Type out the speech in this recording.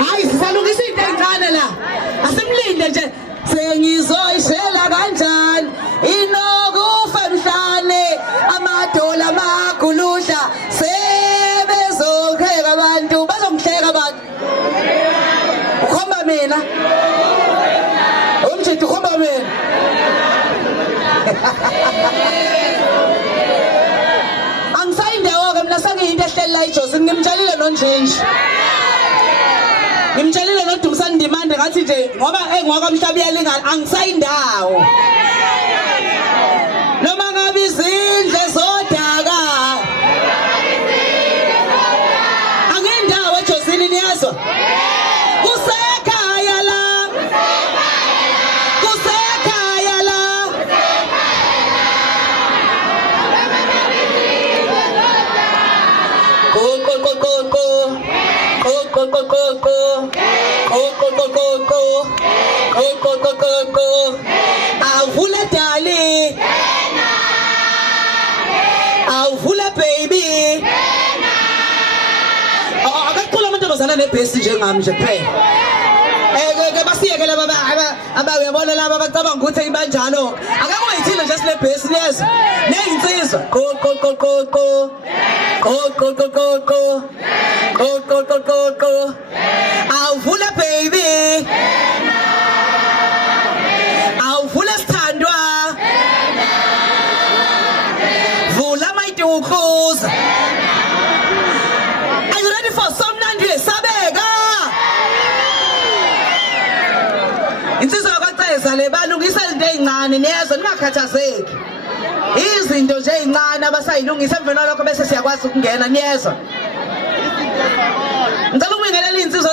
Hayi sisalungisa into encane la. Asimlinde nje. Sengizoyishela kanjani inokufa emhlane amadola amaguluhla sebezokheka abantu bazongihleka abantu. Ukhomba mina. Umthetho ukhomba mina. Angisayindawo ke mina sengiyinto ehlelela iJosi ngimtshalile noNjinji. Ngimtshalile noDumisani Ndimande ngathi nje ngoba engwakwamhlaba iyalingana angisayindawo. Noma ngabe izindle zodaka. Angendawo eJosini niyazwa? Kusekhaya la. Kusekhaya la. Avula dali. Avula baby. Akaqula amantombazana nebhesi njengami nje phela. Ke basiyeke laba uyabona laba abacabanga ukuthi ibanjalo. Akakho yithina nje sinebhesi lezo. Neyinsizwa. Go. Awuvula baby. Awuvula sithandwa. Vula mayitukuza. Are you ready for somnandi sabeka? Insizwa yakwaceza le balungisa izinto ezincane niyezwa ningakhathazeki. Izinto nje ezincane abasayilungisa emveni lokho bese siyakwazi ukungena niyezwa. Ngicela ukubingelela insizwa